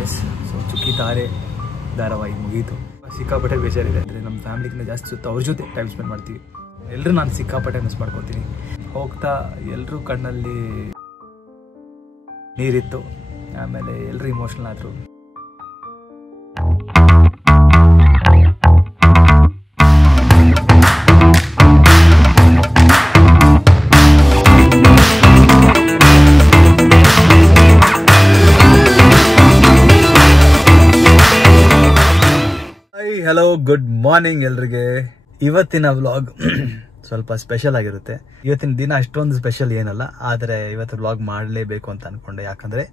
S, so ಚುಕ್ಕಿ ತಾರೆ ಧಾರಾವಾಹಿ ಮುಗೀತು. ಸಿಕ್ಕಾಪಟ್ಟೆ ಬೇಜಾರಿದೆ ಅಂದರೆ ನಮ್ಮ ಫ್ಯಾಮಿಲಿಗಿಂತ ಜಾಸ್ತಿ ಸುತ್ತ ಅವ್ರ ಜೊತೆ ಟೈಮ್ ಸ್ಪೆಂಡ್ ಮಾಡ್ತೀವಿ. ಎಲ್ಲರೂ ನಾನು ಸಿಕ್ಕಾಪಟ್ಟೆ ಮಿಸ್ ಮಾಡ್ಕೊತೀನಿ. ಹೋಗ್ತಾ ಎಲ್ಲರೂ ಕಣ್ಣಲ್ಲಿ ನೀರಿತ್ತು, ಆಮೇಲೆ ಎಲ್ಲರೂ ಇಮೋಷ್ನಲ್ ಆದರು. ಹಲೋ, ಗುಡ್ ಮಾರ್ನಿಂಗ್ ಎಲ್ರಿಗೆ. ಇವತ್ತಿನ ವ್ಲಾಗ್ ಸ್ವಲ್ಪ ಸ್ಪೆಷಲ್ ಆಗಿರುತ್ತೆ. ಇವತ್ತಿನ ದಿನ ಅಷ್ಟೊಂದು ಸ್ಪೆಷಲ್ ಏನಲ್ಲ, ಆದರೆ ಇವತ್ತು ವ್ಲಾಗ್ ಮಾಡಲೇಬೇಕು ಅಂತ ಅನ್ಕೊಂಡೆ. ಯಾಕಂದರೆ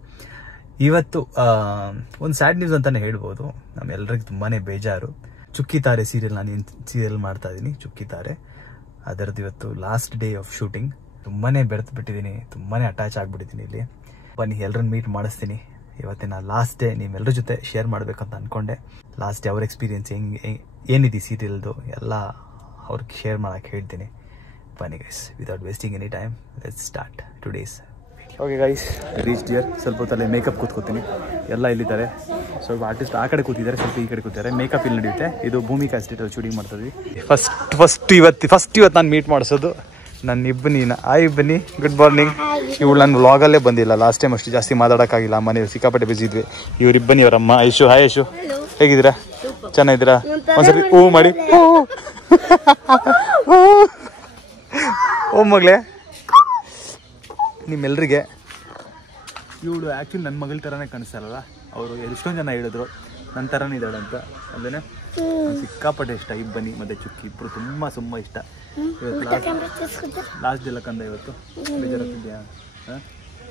ಇವತ್ತು ಒಂದು ಸ್ಯಾಡ್ ನ್ಯೂಸ್ ಅಂತಾನೆ ಹೇಳ್ಬೋದು. ನಮ್ಮೆಲ್ಲರಿಗೆ ತುಂಬಾ ಬೇಜಾರು. ಚುಕ್ಕಿ ತಾರೆ ಸೀರಿಯಲ್, ನಾನು ಸೀರಿಯಲ್ ಮಾಡ್ತಾ ಇದ್ದೀನಿ ಚುಕ್ಕಿ ತಾರೆ. ಅದರದ್ದು ಇವತ್ತು ಲಾಸ್ಟ್ ಡೇ ಆಫ್ ಶೂಟಿಂಗ್. ತುಂಬಾ ಬೆರೆತು ಬಿಟ್ಟಿದ್ದೀನಿ, ತುಂಬಾ ಅಟ್ಯಾಚ್ ಆಗಿಬಿಟ್ಟಿದ್ದೀನಿ ಇಲ್ಲಿ. ಬನ್ನಿ ಎಲ್ಲರನ್ನ ಮೀಟ್ ಮಾಡಿಸ್ತೀನಿ. ಇವತ್ತಿನ ಲಾಸ್ಟ್ ಡೇ ನಿಮ್ಮೆಲ್ಲರ ಜೊತೆ ಶೇರ್ ಮಾಡಬೇಕಂತ ಅಂದ್ಕೊಂಡೆ. ಲಾಸ್ಟ್ ಡೇ ಅವ್ರ ಎಕ್ಸ್ಪೀರಿಯನ್ಸ್ ಏನಿದೆ ಸೀರಿಯಲ್ದು ಎಲ್ಲ ಅವ್ರಿಗೆ ಶೇರ್ ಮಾಡೋಕ್ಕೆ ಹೇಳ್ತೀನಿ. ಬನ್ನಿ guys, without wasting any time, let's start today's. Okay guys, reach dear. ಸ್ವಲ್ಪ ಹೊತ್ತಲ್ಲೇ ಮೇಕಪ್ ಕೂತ್ಕೋತೀನಿ. ಎಲ್ಲ ಇಲ್ಲಿದ್ದಾರೆ. ಸ್ವಲ್ಪ ಆರ್ಟಿಸ್ಟ್ ಆ ಕಡೆ ಕೂತಿದ್ದಾರೆ, ಸ್ವಲ್ಪ ಈ ಕಡೆ ಕೂತಿದ್ದಾರೆ. ಮೇಕಪ್ ಇಲ್ಲಿ ನಡೆಯುತ್ತೆ. ಇದು ಭೂಮಿಕಾ ಎಸ್ಟೇಟಲ್ಲಿ ಶೂಟಿಂಗ್ ಮಾಡ್ತಿದ್ವಿ. ಫಸ್ಟ್ ಇವತ್ತು ನಾನು ಮೀಟ್ ಮಾಡಿಸೋದು ನನ್ನ ಇಬ್ಬನಿನ. ಇಬ್ಬನಿ, ಗುಡ್ ಮಾರ್ನಿಂಗ್. ಇವಳು ನನ್ನ ವ್ಲಾಗಲ್ಲೇ ಬಂದಿಲ್ಲ. ಲಾಸ್ಟ್ ಟೈಮ್ ಅಷ್ಟು ಜಾಸ್ತಿ ಮಾತಾಡೋಕ್ಕಾಗಿಲ್ಲ, ಮನೆ ಸಿಕ್ಕಾಪಟ್ಟೆ ಬಿಸಿ ಇದ್ವಿ. ಇವರಿಬ್ಬನಿ ಅವರಮ್ಮ ಐಶು. ಹಾಯ್ ಐಶು, ಹೇಗಿದ್ದೀರಾ? ಚೆನ್ನಾಗಿದ್ದೀರಾ? ಒಂದ್ಸರಿ ಹೂ ಮಾಡಿ. ಓ ಮಗಳೇ, ನಿಮ್ಮೆಲ್ಲರಿಗೆ ಇವಳು ಆ್ಯಕ್ಚುಲಿ ನನ್ನ ಮಗಳ ಥರನೇ ಕಾಣಿಸ್ತಾರಲ್ಲ. ಅವರು ಎಷ್ಟೊಂದು ಜನ ಹೇಳಿದ್ರು ನನ್ನ ಥರನೇ ಇದ್ದಾಳೆ ಅಂತ. ಅಲ್ಲೇ ಸಿಕ್ಕಾಪಟ್ಟೆ ಇಷ್ಟ ಇಬ್ಬನಿ ಮತ್ತು ಚುಕ್ಕಿ ಇಬ್ಬರು ತುಂಬ ಇಷ್ಟ. ಲಾಸ್ಟ್ ಡೇ ಕಂದ ಇವತ್ತು. ಬೇಜಾರಾಗ್ತಿದ್ಯಾ?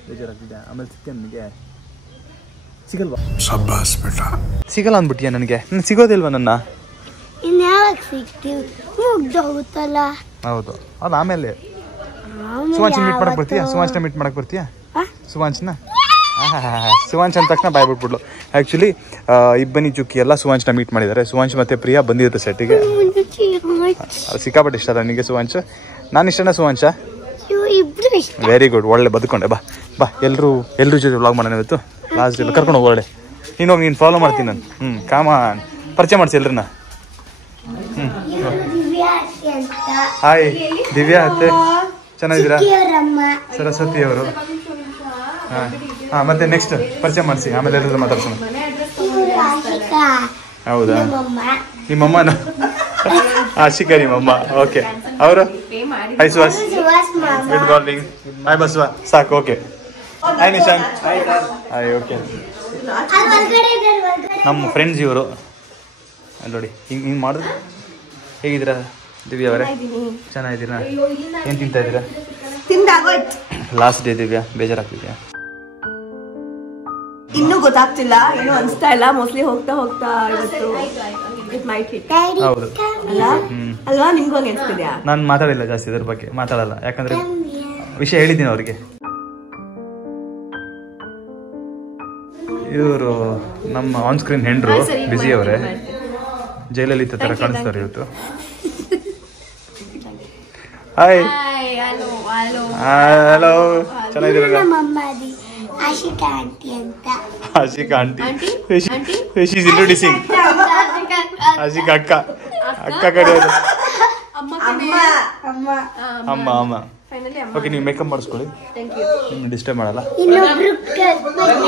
ಬೇಜಾರಾಗ್ತಿದ್ಯಾ? ಆಮೇಲೆ ಸಿಗ್ತೀಯ ನನಗೆ? ಸಿಗಲ್ವಾ? ಸಿಗಲ್ಲ ಅಂದ್ಬಿಟ್ಟಿಯಾ ನನಗೆ? ನಾನು ಸಿಗೋದಿಲ್ವಾ ನನ್ನ? ಹೌದು, ಅದು ಆಮೇಲೆ ಸುವಾಂಚನ ಮೀಟ್ ಮಾಡಕ್ ಬರ್ತೀಯಾ? ಸುವಾಂಚನ ಮೀಟ್ ಮಾಡಕ್ ಬರ್ತೀಯಾ? ಸುವಾಂಚನ ಸುವಾಂಚ್ ಅಂದ ತಕ್ಷಣ ಬಾಯ್ ಬಿಟ್ಬಿಡ್ಲು. ಆ್ಯಕ್ಚುಲಿ ಇಬ್ಬನಿ ಚುಕ್ಕಿ ಎಲ್ಲ ಸುವಾಂಚನ ಮೀಟ್ ಮಾಡಿದ್ದಾರೆ. ಸುವಾಂಚ್ ಮತ್ತೆ ಪ್ರಿಯಾ ಬಂದಿರುತ್ತೆ ಸೆಟ್ಟಿಗೆ. ಸಿಕ್ಕಾಪಟ್ಟೆ ಇಷ್ಟ ನನಗೆ ಸುವಾಂಚ್. ನಾನು ಇಷ್ಟನಾ ಸುವಾಂಚ? ವೆರಿ ಗುಡ್, ಒಳ್ಳೆ ಬದುಕೊಂಡೆ. ಬಾ ಬಾ, ಎಲ್ಲರೂ ಜೊತೆ ವ್ಲಾಗ್ ಮಾಡೋಣ ಇವತ್ತು. ಲಾಸ್ಟ್ ಡೇ ಕರ್ಕೊಂಡು ಹೋಗೋಳೆ. ನೀನು ಹೋಗಿ, ನೀನು ಫಾಲೋ ಮಾಡ್ತೀನಿ ನಾನು. ಕಾಮನ್, ಪರಿಚಯ ಮಾಡಿಸಿ ಎಲ್ರನ್ನ. ಹಾಯ್ ದಿವ್ಯಾ ಅತ್ತೆ, ಚೆನ್ನಾಗಿದ್ದೀರಾ? ಸರಸ್ವತಿ ಅವರು. ಹಾಂ ಮತ್ತೆ ನೆಕ್ಸ್ಟ್ ಪರಿಚಯ ಮಾಡಿಸಿ, ಆಮೇಲೆ ಎಲ್ಲರೂ ಮಾತಾಡ್ಸೋಣ. ಹೌದಾ? ನಿಮ್ಮಮ್ಮನ? ಆಶಿಕಾ ನಿಮ್ಮಮ್ಮ. ಓಕೆ. ಅವರು? Hi Suhas, good morning. Hi Basava, ಸಾಕು. Okay. Hi Nishant. Hi. Okay. ನಮ್ಮ ಫ್ರೆಂಡ್ಸ್ ಇವರು ನೋಡಿ. ಹಿಂಗೆ ಮಾಡಿದ್ರು. ಹೇಗಿದ್ದೀರಾ ದಿವ್ಯಾ ಅವರೇ? ಚೆನ್ನಾಗಿದ್ದೀರಾ? ಏನು ತಿಂತಾ ಇದ್ದೀರಾ? ಲಾಸ್ಟ್ ಡೇ ದಿವ್ಯಾ, ಬೇಜಾರಾಗ್ತಿದ್ಯಾ? ಇನ್ನೂ ಗೊತ್ತಾಗ್ತಿಲ್ಲ, ಏನು ಅನಿಸ್ತಾ ಇಲ್ಲ. ಮೋಸ್ಟ್ಲಿ ಹೋಗ್ತಾ ಇವತ್ತು ಇಟ್ ಮೈಟ್ ಹಿಟ್. ಹೌದು ಅಲ್ವಾ? ನಿಮ್ಗೂ ಹಂಗೆ ಅನಿಸ್ತಿದ್ಯಾ? ನಾನು ಮಾತಾಡಿಲ್ಲ ಜಾಸ್ತಿ, ಇದ್ರ ಬಗ್ಗೆ ಮಾತಾಡಲ್ಲ. ಯಾಕಂದ್ರೆ ವಿಷಯ ಹೇಳಿದ್ದೀನಿ ಅವ್ರಿಗೆ. ಇವರು ನಮ್ಮ ಆನ್ ಸ್ಕ್ರೀನ್ ಹೆಂಡ್ರು ಬಿಸಿ ಅವರೇ. ಜೈಲಲಿತ ಥರ ಕಾಣಿಸ್ತಾರೆ ಇವತ್ತು. ಹಾಯ್. ಹಲೋ, ಚೆನ್ನಾಗಿದ್ದೀರಾ? Ashika aunty. She is introducing. Ashika ಅಕ್ಕ ಕಡೆಯೋದು. ಅಮ್ಮ. ಓಕೆ, ನೀವು ಮೇಕಪ್ ಮಾಡಿಸ್ಕೊಳ್ಳಿ, ನಿಮ್ಗೆ ಡಿಸ್ಟರ್ಬ್ ಮಾಡಲ್ಲ.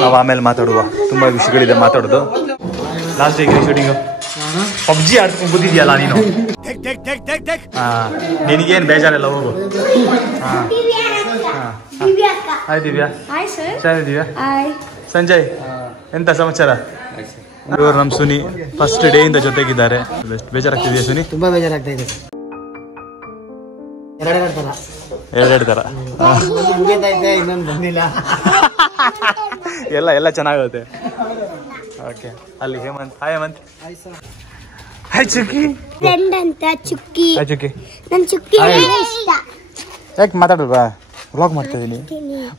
ನಾವು ಆಮೇಲೆ ಮಾತಾಡುವ. ತುಂಬ ವಿಷಯಗಳಿದೆ ಮಾತಾಡೋದು. Last day shooting. ಪಬ್ಜಿ ಆಡ್ಕೊಂಡು ಕೂತಿದ್ಯಲ್ಲ ನೀನು. ನಿನಗೇನು ಬೇಜಾರಿಲ್ಲ, ಹೋಗು. ಹಾಯ್ ದಿವ್ಯಾ. ಚೆನ್ನಾಗಿದ್ದೀವ್ಯಾ? ಸಂಜಯ್, ಎಂತ ಸಮಾಚಾರ? ಇವರು ನಮ್ಮ ಸುನಿ ಫಸ್ಟ್ ಡೇ ಇಂದ ಜೊತೆಗಿದ್ದಾರೆ. ಬೇಜಾರಾಗ್ತಿದೆಯಾ ಸುನಿ? ತುಂಬಾ ಬೇಜಾರಾಗ್ತಾ ಇದೆ. ಎರಡೆರಡು ಥರ ಇನ್ನೊಂದು ಬಂದಿಲ್ಲ. ಎಲ್ಲ ಚೆನ್ನಾಗುತ್ತೆ. ಓಕೆ. ಅಲ್ಲಿ ಹೇಮಂತ್. ಹಾಯ್ ಹೇಮಂತ್. ಹಾಯ್ ಚುಕ್ಕಿ. ಫ್ರೆಂಡ್ ಅಂತ ಚುಕ್ಕಿ. ಹಾಯ್ ಚುಕ್ಕಿ. ನನ್ನ ಚುಕ್ಕಿ ಇಷ್ಟ. ಯಾಕೆ ಮಾತಾಡಲ್ವಾ? ವ್ಲಾಗ್ ಮಾಡ್ತಾ ಇದೀನಿ.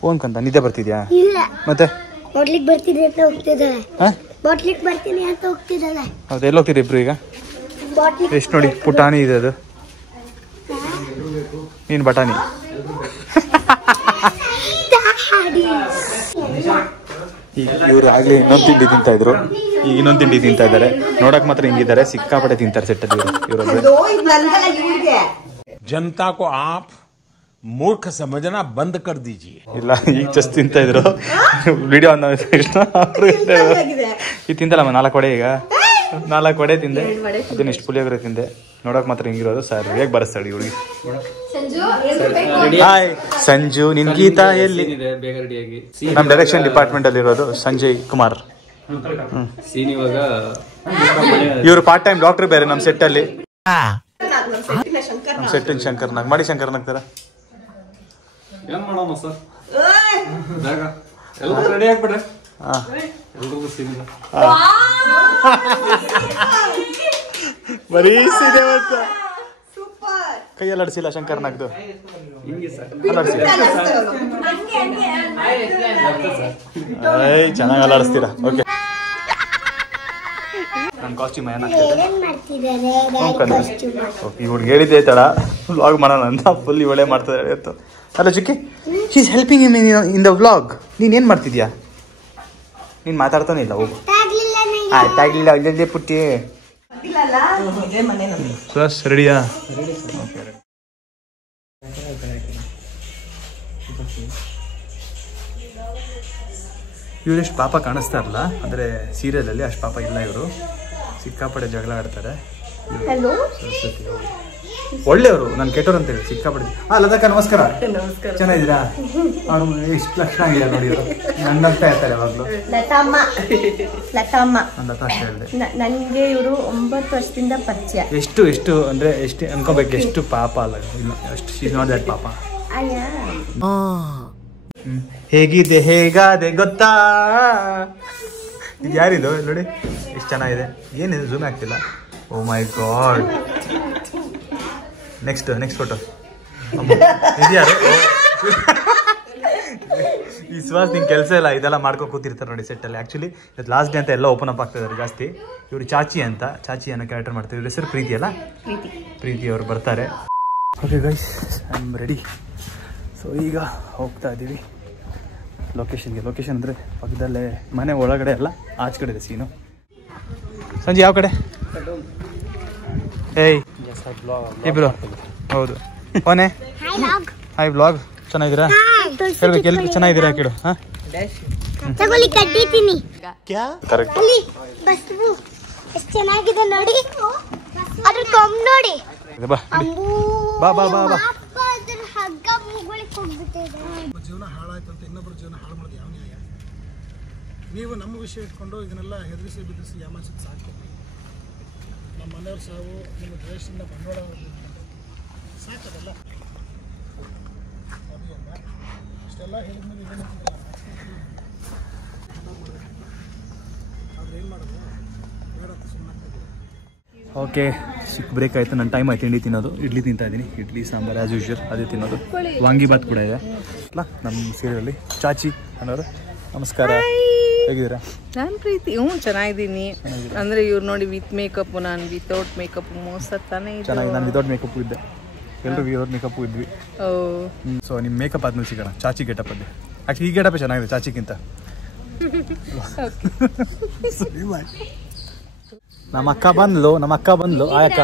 ಓನ್ಕಂತ ನಿದ್ದೆ ಬರ್ತಿದ್ಯಾ? ಇಲ್ಲ, ಮತ್ತೆ ಬಾಟ್ಲಿಗೆ ಬರ್ತೀನಿ ಅಂತ ಹೋಗ್ತಿದ್ದಾಳೆ. ಬಾಟ್ಲಿಗೆ ಬರ್ತೀನಿ ಅಂತ ಹೋಗ್ತಿದ್ದಾಳೆ. ಹೌದು, ಎಲ್ಲಿ ಹೋಗ್ತಿದ್ದೆ ಇಬ್ರು ಈಗ? ಎಷ್ಟು ನೋಡಿ, ಪುಟಾಣಿ ಇದೆ ಅದು. ನೀನು ಬಟಾಣಿ. ಈಗ ಇವರು ಆಗ್ಲೇ ಇನ್ನೊಂದು ತಿಂಡಿ ತಿಂತಾ ಇದ್ರು, ಈಗ ಇನ್ನೊಂದು ತಿಂಡಿ ತಿಂತಾ ಇದ್ದಾರೆ. ನೋಡಕ್ ಮಾತ್ರ ಹಿಂಗಿದ್ದಾರೆ, ಸಿಕ್ಕಾಪಟ್ಟೆ ತಿಂತಾರೆ ಸೆಟ್ಟಲ್ಲಿ ಇವರು. जनता को आप मूर्ख समझना बंद कर दीजिए. ಇಲ್ಲ, ಈಗ ಜಸ್ಟ್ ತಿಂತಾ ಇದ್ರು. ವಿಡಿಯೋ ಈಗ ತಿಂತಲ್ಲಮ್ಮ 4 ವಡೆ, ಈಗ 4 ವಡೆ ತಿಂದೆ. ಅದನ್ನ ಇಷ್ಟು ಪುಳಿಯೋಗರೆ ತಿಂದೆ. ನೋಡಕ್ ಮಾತ್ರ ಹಿಂಗಿರೋದು. ಸರ್ ಹೇಗೆ ಬರಸ್ತಾಳೆ ಇವಳಿಗೆ. ಹಾಯ್ ಸಂಜು, ನಿನ್ ಗೀತಾ ಎಲ್ಲಿ? ನಮ್ ಡೈರೆಕ್ಷನ್ ಡಿಪಾರ್ಟ್ಮೆಂಟ್ ಅಲ್ಲಿ ಇರೋದು ಸಂಜಯ್ ಕುಮಾರ್. ಇವರು ಪಾರ್ಟ್ ಟೈಮ್ ಡಾಕ್ಟರ್ ಬೇರೆ ನಮ್ ಸೆಟ್ ಅಲ್ಲಿ. ಸೆಟ್ಟಿನ ಶಂಕರ್ನಾಗ್ ಮಾಡಿ, ಶಂಕರ್ನಾಗ್ತಾರ. ಏನ್ ಮಾಡೋಣ ಸರ್, ಎಲ್ಲ ರೆಡಿ ಆಗ್ಬಿಡ್ರಿ. ಬರೀ ಸೀದೆ ಕೈಯಲ್ಲಿ ಅಡಿಸಿಲ್ಲ ಶಂಕರ್ನಾಗ್ದು. ಚೆನ್ನಾಗಿ ಅಲ್ಲಾಡಿಸ್ತೀರಾ. ಓಕೆ, ನನ್ನ ಕಾಸ್ಟ್ಯೂಮ್ ಇವ್ರಿಗೆ ಹೇಳಿದ್ದೆ ತಡ ವ್ಲಾಗ್ ಮಾಡೋಣ ಅಂತ. ಫುಲ್ ಇವಳೇ ಮಾಡ್ತಾರೆ ಇವತ್ತು. ಅಲ್ಲ ಚುಕ್ಕಿ, she is helping him in the vlog. ನೀನ್ ಏನ್ ಮಾಡ್ತಿದ್ಯಾ? ನೀನ್ ಮಾತಾಡ್ತಾನೆ ಇಲ್ಲ. ಹೋಗು, ಆಯ್ತಾಗ್ಲಿಲ್ಲ. ಇಲ್ಲೇ ಪುಟ್ಟಿ ಪ್ಲಸ್ ರೆಡಿಯಾ? ಇವ್ರೆಷ್ಟು ಪಾಪ ಕಾಣಿಸ್ತಾ ಇರಲ್ಲ, ಅಂದರೆ ಸೀರಿಯಲಲ್ಲಿ ಅಷ್ಟು ಪಾಪ ಇಲ್ಲ. ಇವರು ಸಿಕ್ಕಾಪಟ್ಟೆ ಜಗಳ ಆಡ್ತಾರೆ. ಒಳ್ಳೆಯವರು, ನಾನು ಕೆಟ್ಟವ್ರು ಅಂತೇಳಿ ಸಿಕ್ಕಾಪಟ್ಟೆ. ಲತಾಕ ನಮಸ್ಕಾರ. ಚೆನ್ನಾಗಿದ್ದೀರಾ? ಅವ್ರು ಎಷ್ಟು ಲಕ್ಷಣ ಆಗಿಲ್ಲ ನೋಡಿ. ಇವರು ನನ್ನಂತ ಇರ್ತಾರೆ ಯಾವಾಗಲೂ. ಲತಾಮ್ಮ ಲತಾ ಹೇಳಿದೆ. ನನಗೆ ಇವರು 9 ವರ್ಷದಿಂದ ಪರಿಚಯ. ಎಷ್ಟು ಅಂದರೆ ಎಷ್ಟು ಅನ್ಕೋಬೇಕು, ಎಷ್ಟು ಪಾಪ ಅಲ್ಲ. ಇಲ್ಲ, ಅಷ್ಟು ಶಿ ಇಸ್ ನಾಟ್ ದಟ್ ಪಾಪ. ಹೇಗಿದೆ ಹೇಗಾದೆ ಗೊತ್ತಾ? ಇದು ಯಾರಿದು ನೋಡಿ, ಎಷ್ಟು ಚೆನ್ನಾಗಿದೆ. ಏನಿದೆ, ಝೂಮ್ ಆಗ್ತಿಲ್ಲ. Oh my god. Next photo ಇದ್ಯಾರು? ಈ ಸುಹಾಸ್ ನಿಂಗೆ ಕೆಲಸ ಇಲ್ಲ, ಇದೆಲ್ಲ ಮಾಡ್ಕೊ ಕೂತಿರ್ತಾರೆ ನೋಡಿ ಸೆಟ್ಟಲ್ಲಿ. ಆ್ಯಕ್ಚುಲಿ ಇವತ್ತು ಲಾಸ್ಟ್ ಡೇ ಅಂತ ಎಲ್ಲ ಓಪನ್ ಅಪ್ ಆಗ್ತಿದ್ದಾರೆ ಜಾಸ್ತಿ. ಇವರು ಚಾಚಿ ಅನ್ನೋ ಕ್ಯಾರೆಕ್ಟರ್ ಮಾಡ್ತಾರೆ. ಇವ್ರ ಹೆಸರು ಪ್ರೀತಿ ಅಲ್ಲ? ಪ್ರೀತಿ ಅವರು ಬರ್ತಾರೆ. Okay guys, I am ready. So ಈಗ ಹೋಗ್ತಾ ಇದ್ದೀವಿ ಲೊಕೇಶನ್ಗೆ. ಲೊಕೇಶನ್ ಅಂದರೆ ಪಕ್ಕದಲ್ಲೇ, ಮನೆ ಒಳಗಡೆ ಅಲ್ಲ, ಆಚೆ ಕಡೆ ಇದೆ ಸೀನು. ಸಂಜೆ ಯಾವ ಕಡೆ? ಏಯ್ ಇಬ್ರು, ಹೌದು. ಕೊನೆ ಹಾಯ್ ವ್ಲಾಗ್. ಚೆನ್ನಾಗಿದ್ದೀರಾ? ಹೇಳ್ಬೇಕು, ಎಲ್ಲಿ ಚೆನ್ನಾಗಿದ್ದೀರಾ ಕೇಳು. ಹಾಂ, ಕರೆಕ್ಟ್. ಎಷ್ಟು ಚೆನ್ನಾಗಿದೆ ನೋಡಿ, ಅದ್ರ ಕೊಂಬ್ ನೋಡಿ. ಬಾ ಬಾ ಬಾ ಬಾ ಬಾ. ಜೀವನ ಹಾಳಾಯ್ತು ಅಂತ ಇನ್ನೊಬ್ಬರ ಜೀವನ ಹಾಳು ಮಾಡೋದು ಯಾವ ನ್ಯಾಯ? ನೀವು ನಮ್ಮ ವಿಷಯ ಇಟ್ಕೊಂಡು ಇದನ್ನೆಲ್ಲ ಹೆದರಿಸಿ ಬಿದ್ದಿಸಿ ಯಾಮಾಸಿದ್ದು ಸಾಕು. ನಮ್ಮ ಮನೆಯವ್ರ ಸಾವು, ನಿಮ್ಮ ದೇಶದಿಂದ ಬಂಡವಾಳ ಸಾಕದಲ್ಲ. ಅಲ್ಲ ಇಷ್ಟೆಲ್ಲ ಹೇಳಿದ್ಮೇಲೆ ಇದೇ ಆದ್ರೆ ಏನು ಮಾಡೋದು? ಬೇಡ ಸುಮ್ಮನೆ. ಓಕೆ, ಚಿಕ್ಕ ಬ್ರೇಕ್ ಆಯಿತು. ನನ್ನ ಟೈಮ್ ಆಯ್ತು ತಿಂಡಿ ತಿನ್ನೋದು. ಇಡ್ಲಿ ತಿಂತಾ ಇದ್ದೀನಿ. ಇಡ್ಲಿ ಸಾಂಬಾರು ಆ್ಯಸ್ ಯೂಶುವಲ್ ಅದೇ ತಿನ್ನೋದು. ವಾಂಗಿಬಾತ್ ಕೂಡ ಇದೆ ಅಲ್ಲ ನಮ್ಮ ಸೀರಿಯಲಲ್ಲಿ. ಚಾಚಿ ಅನ್ನೋರು, ನಮಸ್ಕಾರ. ಹೇಗಿದ್ದೀರಾ? ನಾನು ಪ್ರೀತಿ. ಚೆನ್ನಾಗಿದ್ದೀನಿ. ಅಂದರೆ ಇವ್ರು ನೋಡಿ ವಿತ್ ಮೇಕಪ್, ನಾನು ವಿತೌಟ್ ಮೇಕಪ್ ಮೋಸ ತಾನೇ. ಚೆನ್ನಾಗಿ, ನಾನು ವಿತೌಟ್ ಮೇಕಪ್ ಇದ್ದೆ. ಎಲ್ಲರೂ ವಿತೌಟ್ ಮೇಕಪ್ ಇದ್ವಿ. ಸೊ ನಿಮ್ಮ ಮೇಕಪ್ ಆದ್ಮೇಲೆ ಸಿಗೋಣ. ಚಾಚಿ ಗೆಟಪ್ ಅಲ್ಲಿ ಆ್ಯಕ್ಚುಲಿ ಈ ಗೆಟಪೇ ಚೆನ್ನಾಗಿದೆ ಚಾಚಿಗಿಂತ. ನಮ್ಮ ಅಕ್ಕ ಬಂದ್ಲು. ಆಯಕ್ಕ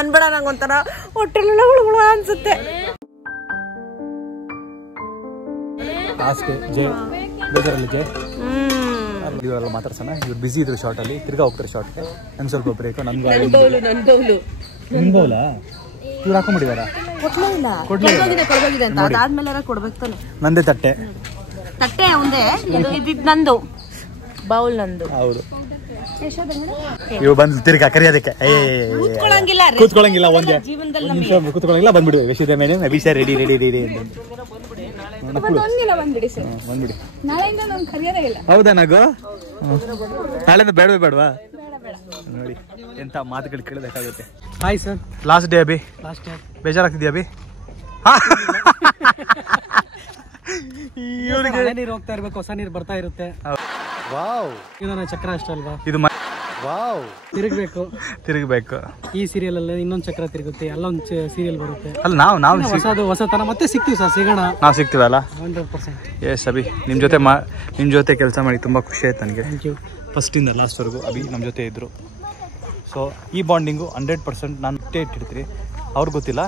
ಅನ್ಬೇಡ, ನಂಗೊಂಥರ ಹೊಟ್ಟೆಲ್ಲ ಹುಳುಗುಳು ಅನ್ಸುತ್ತೆ. ಇವೆಲ್ಲ ಮಾತಾಡ್ಸೋಣ. ಇವ್ರು ಬಿಸಿ ಇದ್ರು ಶಾರ್ಟಲ್ಲಿ, ತಿರ್ಗಾ ಹೋಗ್ತಾರೆ ಶಾರ್ಟ್ಗೆ. ನಂಗೆ ಸ್ವಲ್ಪ ಬ್ರೇಕು. ನನ್ಗೆ ಬೌಲಾ ಇವ್ರು ಹಾಕೊಂಡ್ಬಿಟ್ಟಿದಾರ? ನಂದೇ ತಟ್ಟೆ ಒಂದೇ, ನಂದು ಬೌಲ್ ನಂದು. ಹೌದು, ಇವ್ ಬಂದು ತಿರ್ಗಾ ಕರಿಯೋದಕ್ಕೆ ಕೂತ್ಕೊಳ್ಳಂಗಿಲ್ಲ. ಒಂದ್ ನಿಮಿಷ ಕೂತ್ಕೊಳ್ಳಂಗಿಲ್ಲ. ಬಂದ್ಬಿಡು ವಿಷಯದ ಮೇಲೆ ವಿಷಯ ರೆಡಿ ಬಂದ್ಬಿಡಿ. ಹೌದಾ ನಗು? ನಾಳೆಯಿಂದ ಬೇಡವಾ? ನೋಡಿ ಎಂತ ಮಾತುಗಳು ಕೇಳಬೇಕಾಗುತ್ತೆ. Hi sir. Last day Abhi, ಬೇಜಾರಾಗ್ತಿದ್ಯಾ ಅಭಿ? ನೀರು ಹೋಗ್ತಾ ಇರ್ಬೇಕು, ಹೊಸ ನೀರು ಬರ್ತಾ ಇರುತ್ತೆ. ಚಕ್ರ ಅಷ್ಟೇ ಅಲ್ವಾ? ಇದು ವಾವ್, ತಿರುಗಬೇಕು. ಈ ಸೀರಿಯಲ್ ಅಲ್ಲಿ ಇನ್ನೊಂದು ಚಕ್ರ ತಿರುಗುತ್ತೆ, ಅಲ್ಲೊಂದು ಸೀರಿಯಲ್ ಬರುತ್ತೆ. ಅಲ್ಲ ನಾವು ಹೊಸತನ ಮತ್ತೆ ಸಿಗ್ತೀವಿ ಸರ್, ಸಿಗೋಣ. ನಾವು ಸಿಗ್ತೀವಲ್ಲ 100%. ಎಸ್ ಅಭಿ, ನಿಮ್ಮ ಜೊತೆ ಕೆಲಸ ಮಾಡಿ ತುಂಬ ಖುಷಿ ಆಯ್ತು ನನಗೆ. ಫಸ್ಟಿಂದ ಲಾಸ್ಟ್ವರೆಗೂ ಅಭಿ ನಮ್ಮ ಜೊತೆ ಇದ್ದರು. ಸೊ ಈ ಬಾಂಡಿಂಗು 100% ನಾನು ಇಟ್ಟಿರ್ತೀನಿ. ಅವ್ರಿಗೆ ಗೊತ್ತಿಲ್ಲ.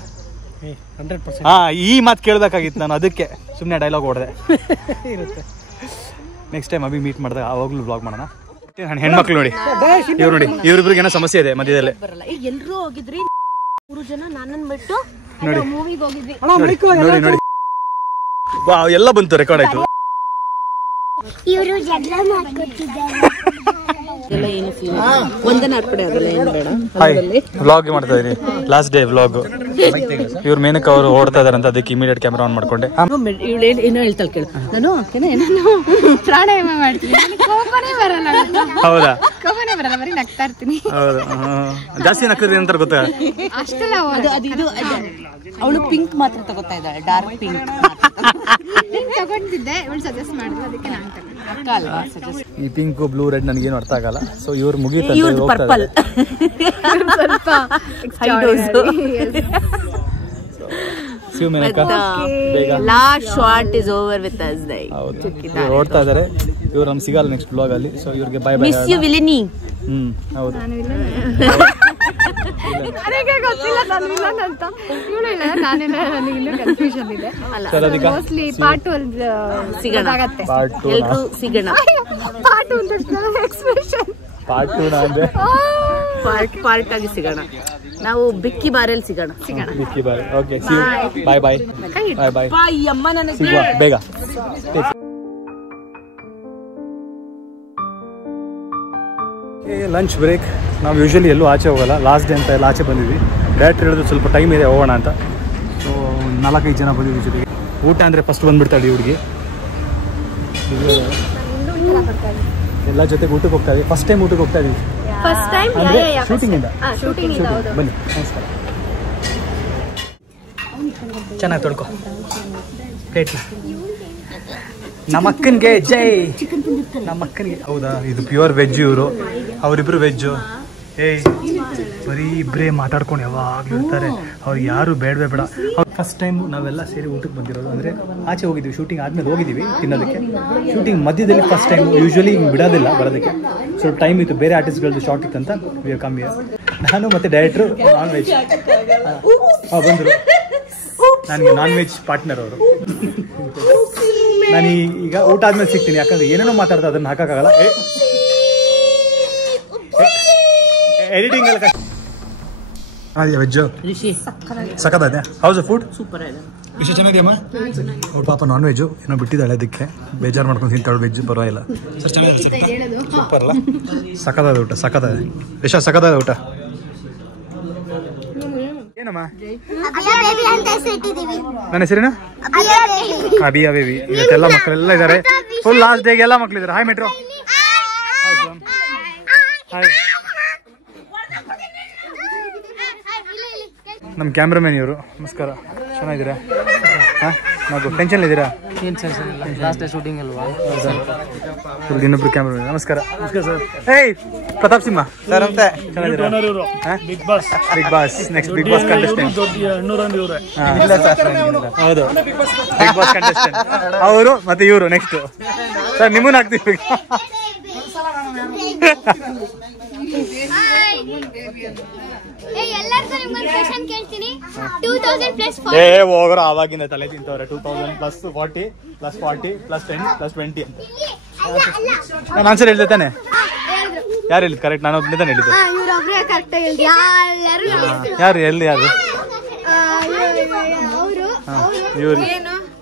100%. ಹಾಂ, ಈ ಮಾತು ಕೇಳಬೇಕಾಗಿತ್ತು ನಾನು, ಅದಕ್ಕೆ ಸುಮ್ಮನೆ ಡೈಲಾಗ್ ಹೊಡೆದೆ. ಇರುತ್ತೆ. ನೆಕ್ಸ್ಟ್ ಟೈಮ್ ಅಭಿ ಮೀಟ್ ಮಾಡಿದಾಗ ಆವಾಗಲೂ ಬ್ಲಾಗ್ ಮಾಡೋಣ. ನಾನು ಹೆಣ್ಮಕ್ಳು ನೋಡಿ, ಇವ್ರು ನೋಡಿ, ಇವ್ರಿಬ್ರಿಗೆ ಏನೋ ಸಮಸ್ಯೆ ಇದೆ ಮಧ್ಯದಲ್ಲೇ. ಎಲ್ರೂ ಹೋಗಿದ್ರಿ, 3 ಜನ ನನ್ನನ್ನು ಬಿಟ್ಟು ನೋಡಿ ಮೂವಿಗೆ ಹೋಗಿದ್ವಿ. ನೋಡಿ ನೋಡಿ, ವಾವ್, ಎಲ್ಲ ಬಂತು, ರೆಕಾರ್ಡ್ ಆಯ್ತು. ಇವರು ಜಗಳ ಮಾಡ್ಕೊತಿದ್ದಾರೆ. ಹಾಯ್, ವ್ಲಾಗ್ ಮಾಡ್ತಾ ಇದೀನಿ, ಲಾಸ್ಟ್ ಡೇ ವ್ಲಾಗ್. ಇವ್ರು ಮೇನಕ್ಕೆ ಅವರು ಓಡ್ತಾ ಇದಾರೆ ಅಂತ ಅದಕ್ಕೆ ಇಮಿಡಿಯೇಟ್ ಕ್ಯಾಮ್ರಾ ಆನ್ ಮಾಡ್ಕೊಂಡೆ. ಏನೋ ಹೇಳ್ತಾಳೆ ಕೇಳು, ನಾನು ಪ್ರಾಣಾಯಾಮ ಮಾಡ್ತೀನಿ, ಕೋಪನೇ ಬರಲ್ಲ. ಹೌದಾ? ಕೋಪನೇ ಬರಲ್ಲ, ಬರೀ ನಗ್ತಾ ಇರ್ತೀನಿ. ಹೌದಾ? ಜಾಸ್ತಿ ನಗ್ತದೆ ಅಂತ ಗೊತ್ತಾ? ಅಷ್ಟಲ್ಲ, ಅವಳು ಪಿಂಕ್ ಮಾತ್ರ ತಗೋತಾ ಇದ್ದಾಳೆ, ಡಾರ್ಕ್ ಪಿಂಕ್ ತಗೊಂಡಿದ್ದೆ. ಇವಳು ಸಜೆಸ್ಟ್ ಮಾಡಿದ್ರು, ಅದಕ್ಕೆ ನಾನು ಅಕ್ಕ ಅಲ್ವಾ ಸಜೆಸ್ಟ್. ಈ ಪಿಂಕ್ ಬ್ಲೂ ರೆಡ್ ನನಗೇನು ಅರ್ಥ ಆಗಲ್ಲ. ಸೊ ಇವ್ರು ಮುಗೀತು, ಪರ್ಪಲ್ ಸ್ವಲ್ಪ last shot is over with us. ಇವ್ರು ಓಡ್ತಾ ಇದಾರೆ, ಇವ್ರು ನಮ್ಗೆ ಸಿಗಲ್ಲ ನೆಕ್ಸ್ಟ್ ಬ್ಲಾಗ್ ಅಲ್ಲಿ. ಸೊ ಇವ್ರಿಗೆ ಬೈ ಬೈ. ಮಿಸ್ ಯು ವಿಲನಿ. ಹೌದು. ನನಗೆ ಗೊತ್ತಿಲ್ಲ ನಾನು ವಿಲನ್ ಅಂತ. ಇವಳು ಇಲ್ಲ, ನಾನಿಲ್ಲ, ನನಗೆ ಇನ್ನೂ ಕನ್ಫ್ಯೂಷನ್ ಇದೆ. ಅಲ್ಲ, ಮೋಸ್ಟ್ಲಿ ಪಾರ್ಟ್ 1 ಸಿಗೋಣ, ಎಲ್ಲರೂ ಸಿಗೋಣ. ಪಾರ್ಟ್ 1 ಎಕ್ಸ್ಪ್ರೆಷನ್ ಪಾರ್ಟ್ ಆಗಿ ಸಿಗೋಣ. ನಾವು ಬಿಕ್ಕಿ ಬಾರಲ್ಲಿ ಸಿಗೋಣ. Bikki bar. Okay, see you. Bye bye. Bye bye. Bye ಅಮ್ಮ, ನನಗೆ ಸಿಗುವ ಬೇಗ. Lunch break. ನಾವು ಯೂಶಲಿ ಎಲ್ಲೂ ಆಚೆ ಹೋಗಲ್ಲ, ಲಾಸ್ಟ್ ಡೇ ಅಂತ ಎಲ್ಲ ಆಚೆ ಬಂದಿದ್ವಿ. ಡೈರೆಕ್ಟ್ ಹೇಳಿದ್ರು ಸ್ವಲ್ಪ ಟೈಮ್ ಇದೆ, ಹೋಗೋಣ ಅಂತ. ಸೊ 4-5 ಜನ ಬಂದಿದ್ವಿ ಜೊತೆಗೆ. ಊಟ ಅಂದರೆ ಫಸ್ಟ್ ಬಂದುಬಿಡ್ತಾಳೆ ಹುಡುಗಿ. ಎಲ್ಲ ಜೊತೆಗೆ ಊಟಕ್ಕೆ ಹೋಗ್ತಾ ಇದ್ದೀವಿ. ಫಸ್ಟ್ ಟೈಮ್ ಊಟಕ್ಕೆ ಹೋಗ್ತಾ ಇದ್ದೀವಿ. ಅಂದರೆ ಶೂಟಿಂಗಿಂದ. ಬನ್ನಿ, ನಮಸ್ಕಾರ. ಚೆನ್ನಾಗಿ ತೊಳ್ಕೊ ಪ್ಲೇಟ್ನ. ನಮ್ಮಕ್ಕನಿಗೆ ಜೈ. ನಮ್ಮಕ್ಕನಿಗೆ. ಹೌದಾ? ಇದು ಪ್ಯೂರ್ ವೆಜ್. ಇವರು ಅವರಿಬ್ರು ವೆಜ್ಜು. ಏಯ್, ಬರೀ ಇಬ್ಬರೇ ಮಾತಾಡ್ಕೊಂಡು ಯಾವಾಗಲೂ ಇರ್ತಾರೆ. ಅವ್ರು ಯಾರು ಬೇಡವೇ ಬೇಡ. ಅವ್ರು ಫಸ್ಟ್ ಟೈಮ್ ನಾವೆಲ್ಲ ಸೇರಿ ಊಟಕ್ಕೆ ಬಂದಿರೋದು. ಅಂದರೆ ಆಚೆ ಹೋಗಿದ್ದೀವಿ, ಶೂಟಿಂಗ್ ಆದಮೇಲೆ ಹೋಗಿದ್ದೀವಿ ತಿನ್ನೋದಕ್ಕೆ. ಶೂಟಿಂಗ್ ಮಧ್ಯದಲ್ಲಿ ಫಸ್ಟ್ ಟೈಮ್. ಯೂಶ್ವಲಿ ಹಿಂಗೆ ಬಿಡೋದಿಲ್ಲ ಬರೋದಕ್ಕೆ, ಸ್ವಲ್ಪ ಟೈಮ್ ಇತ್ತು, ಬೇರೆ ಆರ್ಟಿಸ್ಟ್ಗಳದ್ದು ಶಾರ್ಟ್ ಇತ್ತು ಅಂತ ಕಮ್ಮಿ. ನಾನು ಮತ್ತು ಡೈರೆಕ್ಟ್ರು ನಾನ್ ವೆಜ್ ಬಂದರು. ನನಗೆ ನಾನ್ ವೆಜ್ ಪಾರ್ಟ್ನರ್ ಅವರು. ನಾನು ಈಗ ಊಟ ಆದ್ಮೇಲೆ ಸಿಗ್ತೀನಿ, ಯಾಕಂದ್ರೆ ಏನೇನೋ ಮಾತಾಡ್ತಾ ಅದನ್ನ ಹಾಕೋಕ್ಕಾಗಲ್ಲ. ಎಡಿಟಿಂಗ್ ಎಲ್ಲ ವೆಜ್ಜು ಸಖತ್ತಾಗಿದೆ. ಹೌಸ್ ಫುಡ್ ಸೂಪರ್ ಆಗಿದೆ. ವಿಷಯ ಚೆನ್ನಾಗಿದೆಯಮ್ಮ. ಅವ್ರು ಪಾಪ ನಾನ್ ವೆಜ್ಜು ಏನೋ ಬಿಟ್ಟಿದ್ದಾಳೆ, ಅದಕ್ಕೆ ಬೇಜಾರು ಮಾಡ್ಕೊಂಡು ತಿಂತಾಳು. ವೆಜ್ ಪರವಾಗಿಲ್ಲ ಸರ್, ಚೆನ್ನಾಗಿದೆ. ಸೂಪರ್ ಅಲ್ಲ? ಸಖತ್ತಾದ ಊಟ, ಸಖತ್ತಾಗಿದೆ. ವಿಷಯ ಸಖತ್ತಾದ ಊಟ. ಏನಮ್ಮ ನನ್ನ ಹೆಸರೇನು? ಅಬಿಯಾ ಬೇಬಿ. ಇವತ್ತೆಲ್ಲ ಮಕ್ಕಳೆಲ್ಲ ಇದ್ದಾರೆ, ಫುಲ್ ಲಾಸ್ಟ್ ಡೇಗೆ ಎಲ್ಲ ಮಕ್ಕಳಿದ್ದಾರೆ. Hi metro. ಹಾಯ್. ನಮ್ಮ ಕ್ಯಾಮ್ರಾಮನ್ ಇವರು. ನಮಸ್ಕಾರ, ಚೆನ್ನಾಗಿದ್ದೀರಾ? ಹಾಂ, ನಾವು ಟೆನ್ಷನ್ ಇದ್ದೀರಾ? ಏನು ಸರ್, ಲಾಸ್ಟ್ ಡೇ ಶೂಟಿಂಗ್ ಅಲ್ವಾ? ಇನ್ನೊಬ್ರು ಕ್ಯಾಮ್ರಾಮನ್. ನಮಸ್ಕಾರ. ನಮಸ್ಕಾರ ಸರ್. ಏಯ್, ಪ್ರತಾಪ್ ಸಿಂಹ ಸರ್ ಅಂತ. ಚೆನ್ನಾಗಿದ್ದೀರಾ? Big boss next big boss contestant. ಹೌದು, ಬಿಗ್ ಬಾಸ್ ಕಂಟೆಸ್ಟೆಂಟ್ ಅವರು. ಮತ್ತೆ ಇವರು ನೆಕ್ಸ್ಟ್. ಸರ್ ನಿಮ್ಮನ್ನ ಹಾಕ್ತೀವಿ. ಹೋಗ್ರ ಆವಾಗಿಂದ ತಲೆ ತಿಂತವ್ರೆ. 2000 + 40 + 40 + 10 + 20 ಅಂತ. ನಾನು ಆನ್ಸರ್ ಹೇಳ್ದೆ ತಾನೆ? ಯಾರು ಹೇಳಿದ್ ಕರೆಕ್ಟ್? ನಾನು ಒಬ್ಬನೇ ತಾನೆ ಹೇಳಿದ್ದು. ಯಾರು ಎಲ್ಲಿ ಯಾರು?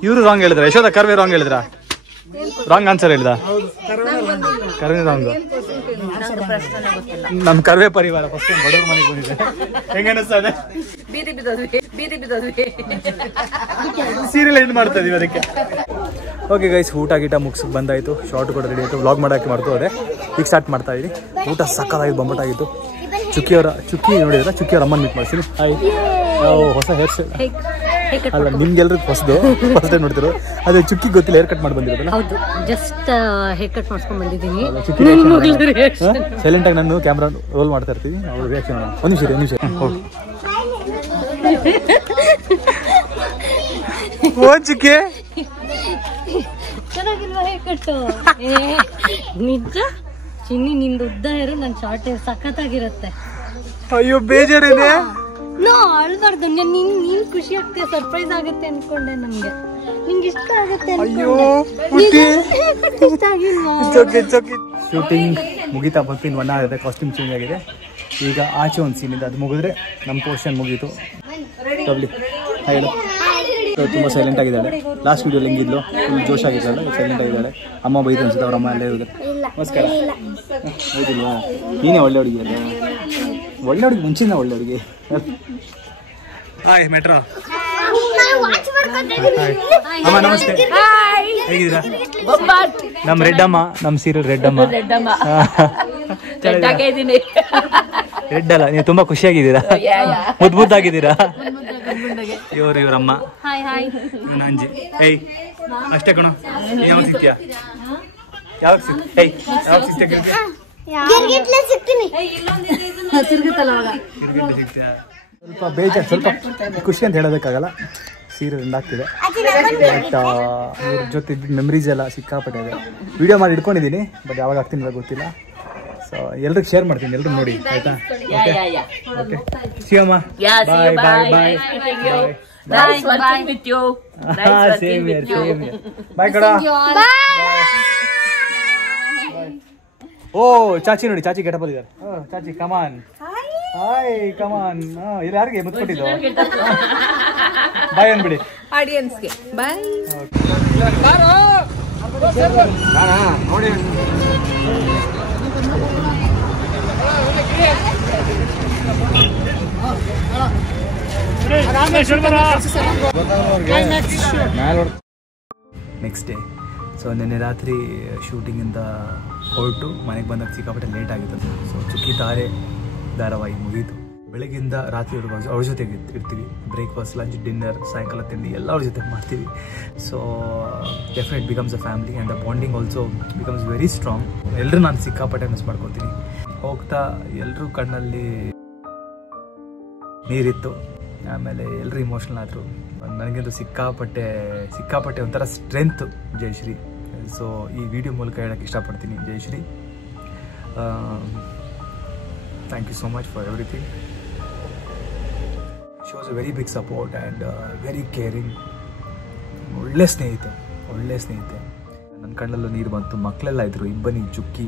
ಇವರು ರಾಂಗ್ ಹೇಳಿದ್ರ? ಯಶೋಧ ಕರ್ವೆ ರಾಂಗ್ ಹೇಳಿದ್ರ? ರಾಂಗ್ ಆನ್ಸರ್ ಹೇಳಿದ? ಕರ್ವೆ ರಾಂಗ್. ನಮ್ ಕರ್ವೆ ಪರಿವಾರ ಫಸ್ಟ್ ಟೈಮ್ ಬಡವ್ರ ಮನೆಗೆ ಬಂದಿದೆ. ಹೆಂಗ ಅನಿಸ್ತದೆ? ಸೀರಿಯಲ್ ಎಂಡ್ ಮಾಡ್ತಾ ಇದೀವಿ ಅದಕ್ಕೆ. ಓಕೆ ಗೈಸ್, ಊಟ ಗೀಟ ಮುಗಿಸಿ ಬಂದಾಯಿತು, ಶಾರ್ಟ್ ಕೂಡ ರೆಡಿ ಆಯಿತು, ವ್ಲಾಗ್ ಮಾಡೋಕ್ಕೆ ಮಾಡ್ತೋದೆ. ಈಗ ಸ್ಟಾರ್ಟ್ ಮಾಡ್ತಾ ಇದ್ದೀನಿ. ಊಟ ಸಕ್ಕತ್ತಾಗಿ ಬಂಬಟ್ಟಾಗಿತ್ತು. ಚುಕ್ಕಿ ನೋಡಿದ್ರೆ ಚುಕ್ಕಿಯವರ ಅಮ್ಮನ ಮೀಟ್ ಮಾಡ್ತೀನಿ. ಹಾಯ್. ಹೊಸ ಹೇರ್ ಸ್ಟೈಲ್. ಅಲ್ಲ ನಿಮ್ಗೆಲ್ರಿಗೂ ಫಸ್ಟ್ ಟೈಮ್ ನೋಡ್ತಿರೋ ಅದೇ ಚುಕ್ಕಿ ಗೊತ್ತಿಲ್ಲ ಹೇರ್ ಕಟ್ ಮಾಡಿ ಬಂದಿರೋದಲ್ಲ. ಹೌದು, ಜಸ್ಟ್ ಹೇರ್ ಕಟ್ ಮಾಡ್ಸ್ಕೊಂಡ್ ಬಂದಿದ್ದೀನಿ. ಸೈಲೆಂಟ್ ಆಗಿ ನಾನು ಕ್ಯಾಮ್ರಾ ರೋಲ್ ಮಾಡ್ತಾ ಇರ್ತೀವಿ, ಅವ್ರು ರಿಯಾಕ್ಷನ್ ಮಾಡೋಣ. ಒಂದು ನಿಮಿಷ ಚುಕ್ಕಿ ಚೆನ್ನಾಗಿಲ್ವಾ ಹೇರ್ ಕಟ್ಟು? ನಿಜ ಚಿನ್ನಿ, ನಿಂದು ಉದ್ದ ಹೇರು, ನನ್ ಶಾರ್ಟ್ ಹೇರ್ ಸಖತ್ತಾಗಿರುತ್ತೆ. ಅಯ್ಯೋ ಬೇಜಾರಿದೆ. ಅಳ್ಬಾರ್ದು, ನೀನ್ ಖುಷಿ ಆಗ್ತೀಯ, ಸರ್ಪ್ರೈಸ್ ಆಗುತ್ತೆ ಅನ್ಕೊಂಡೆ. ನಮ್ಗೆ ನಿಂಗೆ ಇಷ್ಟ ಆಗುತ್ತೆ ಇಷ್ಟ ಆಗಿಲ್ವಾ? ಶೂಟಿಂಗ್ ಮುಗಿತಾ ಬಂತು, ಇನ್ನು 1 hour ಇದೆ. ಕಾಸ್ಟ್ಯೂಮ್ ಚೇಂಜ್ ಆಗಿದೆ. ಈಗ ಆಚೆ ಒಂದು ಸೀನ್ ಇದೆ, ಅದು ಮುಗಿದ್ರೆ ನಮ್ಮ ಪೋರ್ಷನ್ ಮುಗೀತು. ಹೇಳು. ತುಂಬ ಸೈಲೆಂಟ್ ಆಗಿದ್ದಾಳೆ. ಲಾಸ್ಟ್ ವಿಡಿಯೋ ಹೆಂಗಿದ್ಲು, ಫುಲ್ ಜೋಶ್ ಆಗಿದ್ದಾಳೆ, ಸೈಲೆಂಟ್ ಆಗಿದ್ದಾಳೆ. ಅಮ್ಮ ಬೈದು ಅನ್ಸುತ್ತೆ, ಅವ್ರ ಅಮ್ಮ ಅಲ್ಲೇ ಹೋಗುತ್ತೆ. ನಮಸ್ಕಾರ. ಹೌದಿಲ್ವಾ? ನೀನೇ ಒಳ್ಳೆ ಹುಡುಗಿ ಅಲ್ಲ, ಒಳ್ಳೆ ಹುಡುಗಿ, ಮುಂಚಿನ ಒಳ್ಳೆ ಹುಡುಗಿ. Hi metro. ಅಮ್ಮ ನಮಸ್ತೆ, ಹೇಗಿದ್ದೀರಾ? ನಮ್ಮ ರೆಡ್ಡಮ್ಮ, ನಮ್ಮ ಸೀರಿಯಲ್ ರೆಡ್ಡಮ್ಮ. ರೆಡ್ ಅಲ್ಲ, ನೀವು ತುಂಬಾ ಖುಷಿಯಾಗಿದ್ದೀರಾ, ಮುದ್ದಾಗಿದ್ದೀರಾ. ಇವ್ರಮ್ಮ ಅಂಜಿ. ಏಯ್ ಅಷ್ಟೇ ಕಣೋ, ಯಾವಾಗ ಸಿಗ್ತೀಯಾ? ಯಾವಾಗ ಸಿಗ್ತೀಯಾ? ಸ್ವಲ್ಪ ಬೇಜಾರು, ಸ್ವಲ್ಪ ಖುಷಿ ಅಂತ ಹೇಳೋದಕ್ಕಾಗಲ್ಲ. ಸೀರಿಯಲ್ ಎಂಡ್ ಆಗ್ತಿದೆ. ಬಟ್ ಇವ್ರ ಜೊತೆ ಮೆಮರೀಸ್ ಎಲ್ಲ ಸಿಕ್ಕಾಪಟ್ಟೆ ಇದೆ. ವಿಡಿಯೋ ಮಾಡಿ ಇಟ್ಕೊಂಡಿದ್ದೀನಿ, ಬಟ್ ಯಾವಾಗ ಆಗ್ತೀನಿ ಗೊತ್ತಿಲ್ಲ. ಸೊ ಎಲ್ರಿಗೂ ಶೇರ್ ಮಾಡ್ತೀನಿ, ಎಲ್ರು ನೋಡಿ ಆಯ್ತಾ? ಓಕೆ ಶಿವಮ್ಮ, ಬಾಯ್ ಬಾಯ್ ಬಾಯ್. ಬಾಯ್ ಕಡ. ಓ ಚಾಚಿ ನೋಡಿ, ಚಾಚಿ ಗೆಟಪ್ ಇದ್ದಾರೆ. ಚಾಚಿ ಕಮಾನ್. ಹಾಯ್ ಕಮಾನ್. ಇಲ್ಲಿ ಯಾರಿಗೆ ಮುತ್ತು ಕೊಟ್ಟಿದ್ದು? ಬಾಯ್ ಅಂದ್ಬಿಡಿ ಆಡಿಯನ್ಸ್ಗೆ. ಬಾಯ್. ನೋಡಿ ನೆಕ್ಸ್ಟ್ ಡೇ. ಸೊ ನಿನ್ನೆ ರಾತ್ರಿ ಶೂಟಿಂಗಿಂದ ಹೊರಟು ಮನೆಗೆ ಬಂದಾಗ ಸಿಕ್ಕಾಪಟ್ಟೆ ಲೇಟ್ ಆಗಿತ್ತು. ಸೊ ಚುಕ್ಕಿ ತಾರೆ ಧಾರಾವಾಹಿ ಮುಗೀತು. ಬೆಳಗ್ಗಿಂದ ರಾತ್ರಿವರೆಗೂ ಅವ್ರ ಜೊತೆಗೆ ಇರ್ತೀವಿ. ಬ್ರೇಕ್ಫಾಸ್ಟ್, ಲಂಚ್, ಡಿನ್ನರ್, ಸಾಯಂಕಾಲ ತಿಂಡಿ ಎಲ್ಲ ಅವ್ರ ಜೊತೆ ಮಾಡ್ತೀವಿ. So definite becomes a family and the bonding also becomes very strong. ಎಲ್ಲರೂ ನಾನು ಸಿಕ್ಕಾಪಟ್ಟೆ ಮಿಸ್ ಮಾಡ್ಕೊತೀನಿ. ಹೋಗ್ತಾ ಎಲ್ಲರೂ ಕಣ್ಣಲ್ಲಿ ನೀರಿತ್ತು, ಆಮೇಲೆ ಎಲ್ಲರೂ ಇಮೋಷ್ನಲ್ ಆದರು. ನನಗಂತೂ ಸಿಕ್ಕಾಪಟ್ಟೆ ಒಂಥರ ಸ್ಟ್ರೆಂತ್ ಜಯಶ್ರೀ. ಸೊ ಈ ವಿಡಿಯೋ ಮೂಲಕ ಹೇಳೋಕ್ಕೆ ಇಷ್ಟಪಡ್ತೀನಿ, Jayashree thank you so much for everything. She was a very big support and very caring. ಒಳ್ಳೆ ಸ್ನೇಹಿತೆ. ನನ್ನ ಕಣ್ಣಲ್ಲೂ ನೀರು ಬಂತು. ಮಕ್ಕಳೆಲ್ಲ ಇದ್ದರು, ಇಬ್ಬನಿ, ಚುಕ್ಕಿ,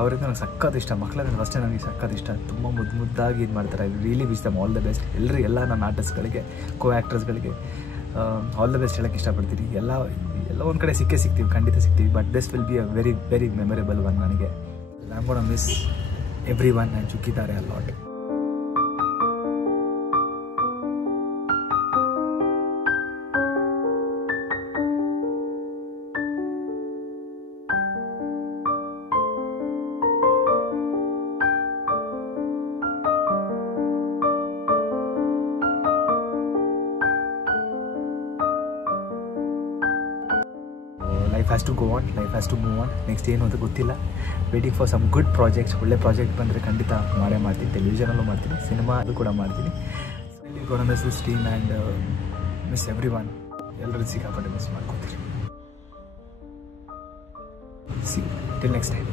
ಅವರಿಂದ ನನಗೆ ಸಕ್ಕತ್ ಇಷ್ಟ. ಮಕ್ಕಳಂದ್ರೆ ಅಷ್ಟೇ ನನಗೆ ಸಕ್ಕತ್ ಇಷ್ಟ. ತುಂಬ ಮುದ್ದಾಗಿ ಇದು ಮಾಡ್ತಾರೆ. I really wish them all the best. ಎಲ್ಲ ನನ್ನ ಆರ್ಟಿಸ್ಟ್ಗಳಿಗೆ, ಕೋ ಆ್ಯಕ್ಟರ್ಸ್ಗಳಿಗೆ ಆಲ್ ದ ಬೆಸ್ಟ್ ಹೇಳೋಕ್ಕೆ ಇಷ್ಟಪಡ್ತೀನಿ. ಎಲ್ಲ ಒಂದು ಕಡೆ ಸಿಗ್ತೀವಿ, ಖಂಡಿತ ಸಿಗ್ತೀವಿ. But this will be a very very memorable one ನನಗೆ. I am gonna miss everyone and Chukki Tare a lot. Life has to go on, life has to move on. Next ಏನು ಅಂತ ಗೊತ್ತಿಲ್ಲ. Waiting for some good projects. ಒಳ್ಳೆ project ಬಂದರೆ ಖಂಡಿತ ಮಾಡೇ ಮಾಡ್ತೀನಿ. ಟೆಲಿವಿಷನಲ್ಲೂ ಮಾಡ್ತೀನಿ, ಸಿನಿಮಾ ಅದು ಕೂಡ ಮಾಡ್ತೀನಿ. Miss this team and miss everyone. ಎಲ್ಲರೂ ಸಿಕ್ಕಾಪಟ್ಟೆ ಮಿಸ್ ಮಾಡ್ಕೊತೀರಿ. See till next time.